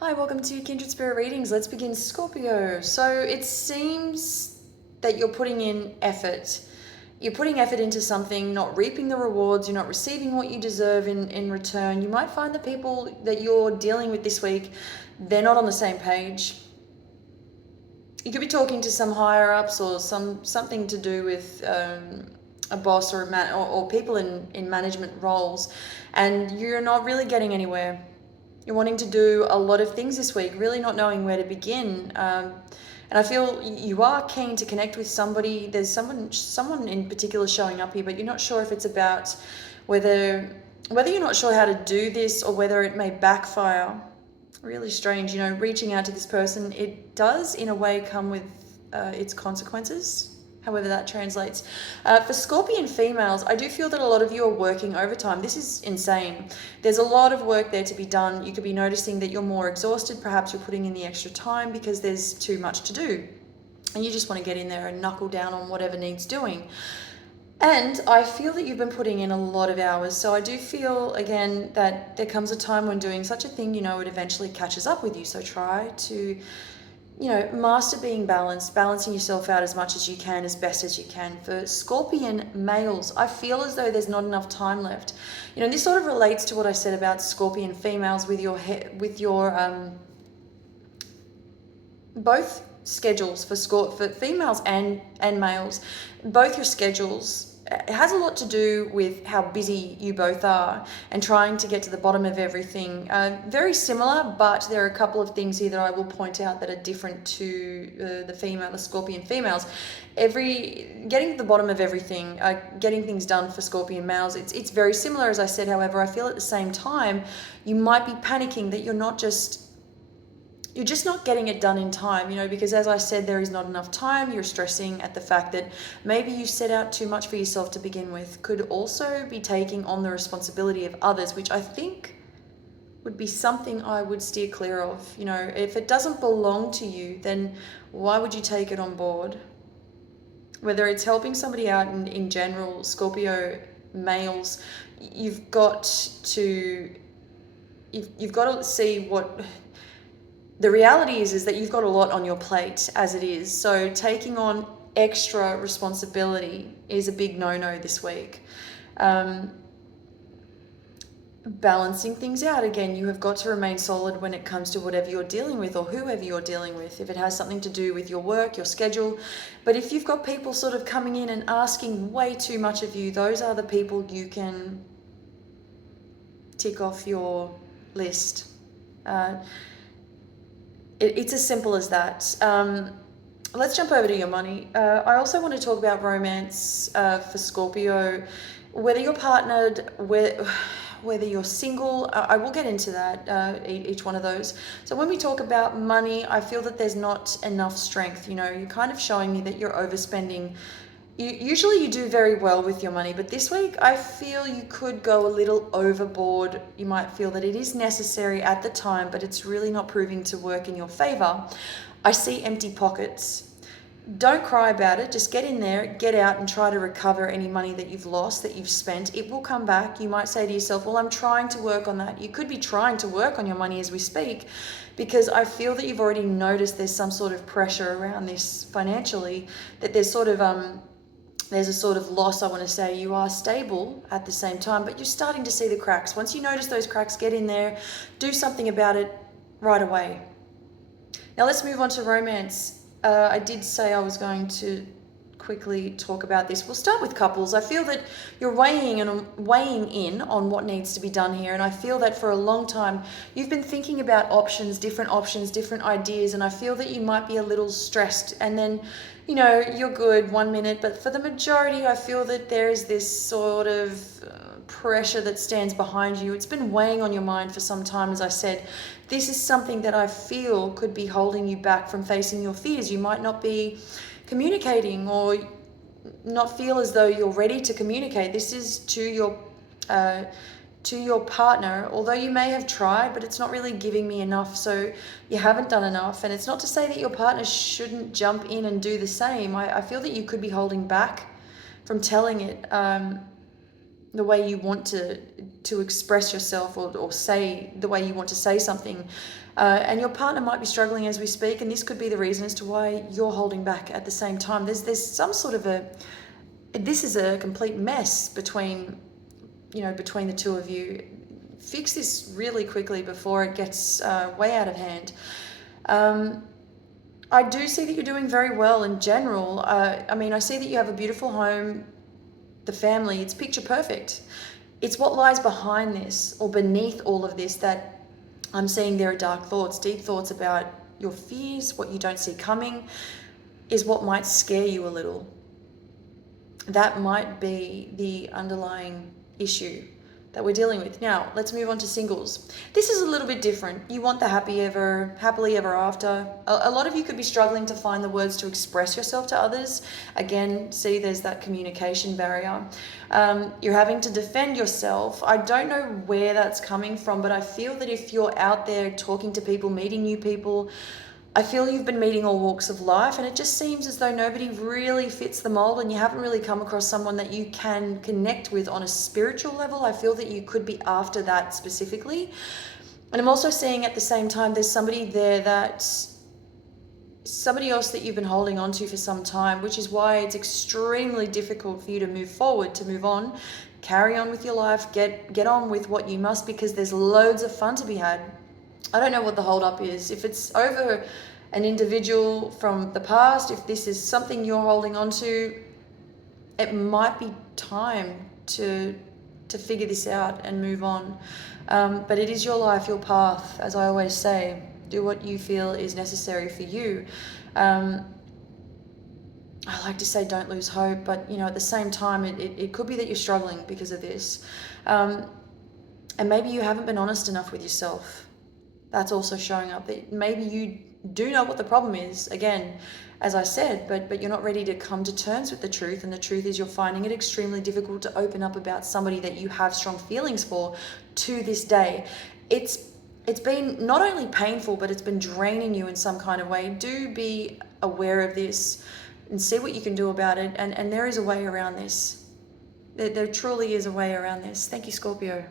Hi, welcome to Kindred Spirit Readings. Let's begin Scorpio. So it seems that you're putting in effort. You're putting effort into something, not reaping the rewards, you're not receiving what you deserve in return. You might find the people that you're dealing with this week, they're not on the same page. You could be talking to some higher ups or something to do with a boss or or people in management roles, and you're not really getting anywhere. You're wanting to do a lot of things this week, really not knowing where to begin. And I feel you are keen to connect with somebody. There's someone in particular showing up here, but you're not sure if it's about whether you're not sure how to do this or whether it may backfire. Really strange, reaching out to this person. It does, in a way, come with its consequences, however that translates. For Scorpion females, I do feel that a lot of you are working overtime. This is insane. There's a lot of work there to be done. You could be noticing that you're more exhausted. Perhaps you're putting in the extra time because there's too much to do. And you just want to get in there and knuckle down on whatever needs doing. And I feel that you've been putting in a lot of hours. So I do feel, again, that there comes a time when doing such a thing, it eventually catches up with you. So try to, master being balanced, balancing yourself out as much as you can, as best as you can. For Scorpion males, I feel as though there's not enough time left. And this sort of relates to what I said about Scorpion females with your both schedules for females and males, both your schedules. It has a lot to do with how busy you both are and trying to get to the bottom of everything. Very similar, but there are a couple of things here that I will point out that are different to the Scorpion females. Getting to the bottom of everything, getting things done for Scorpion males, it's very similar, as I said. However, I feel at the same time you might be panicking that you're just not getting it done in time, because as I said, there is not enough time. You're stressing at the fact that maybe you set out too much for yourself to begin with. Could also be taking on the responsibility of others, which I think would be something I would steer clear of. If it doesn't belong to you, then why would you take it on board? Whether it's helping somebody out in general, Scorpio males, you've got to see what the reality is that you've got a lot on your plate as it is. So taking on extra responsibility is a big no-no this week. Balancing things out, again, you have got to remain solid when it comes to whatever you're dealing with or whoever you're dealing with, if it has something to do with your work, your schedule. But if you've got people sort of coming in and asking way too much of you, those are the people you can tick off your list. It's as simple as that. Let's jump over to your money. I also want to talk about romance for Scorpio. Whether you're partnered, whether you're single, I will get into that, each one of those. So when we talk about money, I feel that there's not enough strength. You're kind of showing me that you're overspending. Usually you do very well with your money, but this week I feel you could go a little overboard. You might feel that it is necessary at the time, but it's really not proving to work in your favor. I see empty pockets. Don't cry about it. Just get in there, get out, and try to recover any money that you've lost, that you've spent. It will come back. You might say to yourself, well, I'm trying to work on that. You could be trying to work on your money as we speak, because I feel that you've already noticed there's some sort of pressure around this financially, that there's a sort of loss. I want to say you are stable at the same time, but you're starting to see the cracks. Once you notice those cracks, get in there, do something about it right away. Now let's move on to romance. I did say I was going to quickly talk about this. We'll start with couples. I feel that you're weighing in on what needs to be done here, and I feel that for a long time you've been thinking about different options, different ideas, and I feel that you might be a little stressed, and then you're good 1 minute, but for the majority I feel that there is this sort of pressure that stands behind you. It's been weighing on your mind for some time. As I said, this is something that I feel could be holding you back from facing your fears. You might not be communicating or not feel as though you're ready to communicate. This is to your partner, although you may have tried, but it's not really giving me enough, so you haven't done enough. And it's not to say that your partner shouldn't jump in and do the same. I feel that you could be holding back from telling it. the way you want to express yourself, or say the way you want to say something. And your partner might be struggling as we speak, and this could be the reason as to why you're holding back at the same time. There's some sort of this is a complete mess between the two of you. Fix this really quickly before it gets way out of hand. I do see that you're doing very well in general. I see that you have a beautiful home, the family, it's picture perfect. It's what lies behind this, or beneath all of this, that I'm seeing there are dark thoughts, deep thoughts about your fears, what you don't see coming, is what might scare you a little. That might be the underlying issue that we're dealing with. Now, let's move on to singles. This is a little bit different. You want the happily ever after. A lot of you could be struggling to find the words to express yourself to others. Again, see, there's that communication barrier. You're having to defend yourself. I don't know where that's coming from, but I feel that if you're out there talking to people, meeting new people, I feel you've been meeting all walks of life, and it just seems as though nobody really fits the mold, and you haven't really come across someone that you can connect with on a spiritual level. I feel that you could be after that specifically. And I'm also seeing at the same time there's somebody there somebody else that you've been holding on to for some time, which is why it's extremely difficult for you to move forward, to move on, carry on with your life, get on with what you must, because there's loads of fun to be had. I don't know what the holdup is. If it's over an individual from the past, if this is something you're holding on to, it might be time to figure this out and move on. But it is your life, your path, as I always say. Do what you feel is necessary for you. I like to say don't lose hope, but at the same time, it could be that you're struggling because of this. And maybe you haven't been honest enough with yourself. That's also showing up, that maybe you do know what the problem is, again, as I said, but you're not ready to come to terms with the truth. And the truth is, you're finding it extremely difficult to open up about somebody that you have strong feelings for to this day. It's been not only painful, but it's been draining you in some kind of way. Do be aware of this and see what you can do about it. And there is a way around this. There truly is a way around this. Thank you, Scorpio.